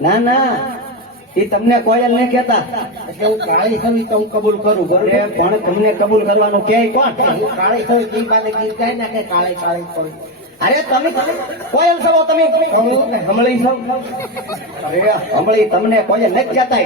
ના ના એ તમને કોયલ ને કેતા એટલે હું કાળી થવી તો હું કબૂલ કરું બરોબર પણ તમને કબૂલ કરવાનું કે કોણ કાળી થવી ગીત બાને ગીત ગાય ને કે કાળી કાળી કરું અરે તમે કોયલ છો તમે હમળી છો અરે હમળી તમને કોયલ નથી કહેતા